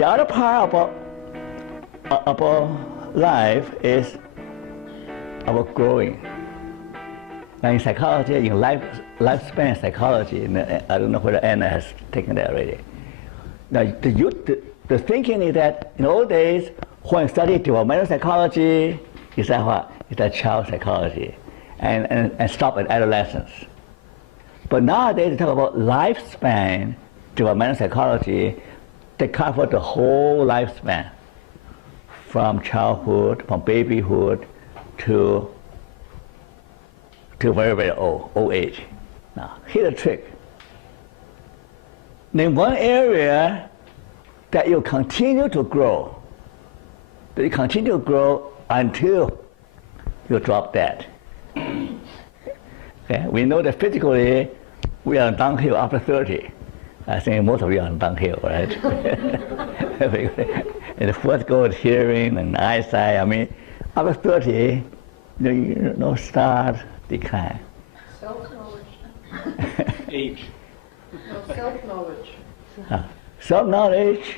The other part about life is our growing. Now in psychology, in lifespan psychology, I don't know whether Anna has taken that already. Now the thinking is that in old days, when studied developmental psychology, is that what? Is that child psychology, and stop at adolescence. But nowadays, they talk about lifespan developmental psychology. They cover the whole lifespan, from childhood, from babyhood, to very, very old age. Now, here's the trick. Name one area that you continue to grow, that you continue to grow until you drop dead. Okay? We know that physically we are downhill after 30. I think most of you are downhill, right? And the first goal is hearing and eyesight. I mean, after 30, you start decline. Self-knowledge. Age. No, self-knowledge. Self-knowledge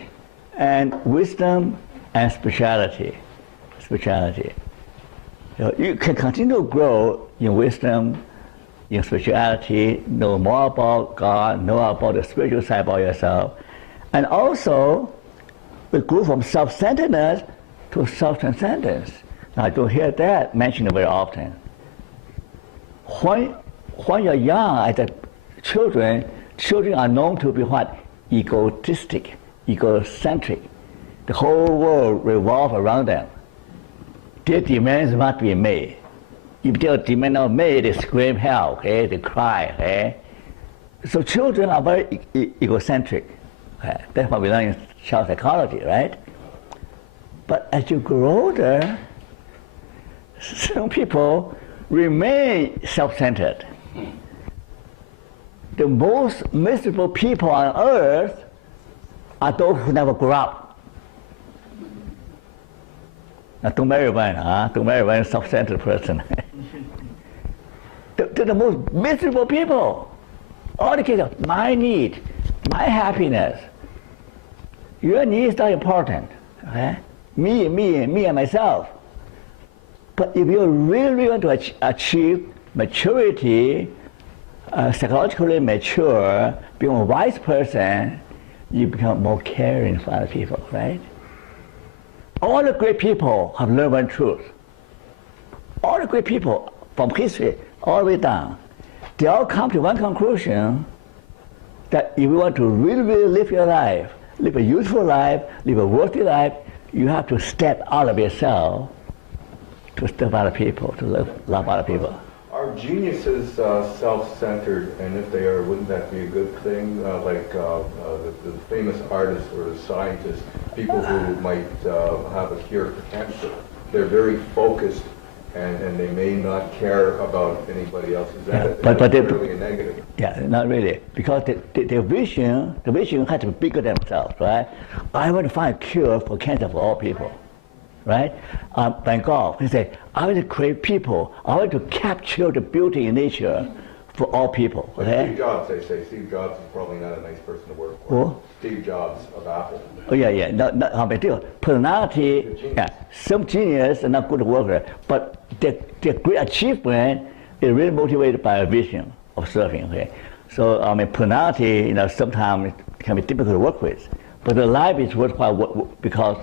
and wisdom and spirituality. You can continue to grow in wisdom, in spirituality, know more about God, know about the spiritual side about yourself. And also, we grew from self-centeredness to self-transcendence. Now, I don't hear that mentioned very often. When you're young, as children are known to be what? Egotistic, egocentric. The whole world revolves around them. Their demands must be made. If their demands are not made, they scream help, okay? They cry. Okay? So children are very egocentric. Okay? That's what we learn in child psychology, right? But as you grow older, some people remain self-centered. The most miserable people on earth are those who never grew up. Now, don't marry one, Don't marry one self-centered person. They're the most miserable people. All the kids are, my need, my happiness. Your needs are important, okay? Me and myself. But if you really want to achieve maturity, psychologically mature, become a wise person, you become more caring for other people, right? All the great people have learned one truth. All the great people from history all the way down, they all come to one conclusion, that if you want to really live your life, live a useful life, live a worthy life, you have to step out of yourself to serve other people, to love other people. Are geniuses self-centered, and if they are, wouldn't that be a good thing? Like the famous artists or the scientists, people who might have a cure for cancer, they're very focused, and they may not care about anybody else. Is that really a negative? Yeah, not really, because the vision has to be bigger than themselves, right? I want to find a cure for cancer for all people, right? Van Gogh, he said, I want to create people, I want to capture the beauty in nature for all people. Okay? Steve Jobs, they say. Steve Jobs is probably not a nice person to work for. Who? Steve Jobs of Apple. Oh yeah, not big deal. Personality, yeah, some genius are not good worker, but their great achievement is really motivated by a vision of serving. Okay, so I mean, personality, sometimes it can be difficult to work with, but the life is worthwhile because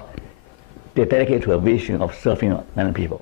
they're dedicated to a vision of serving many people.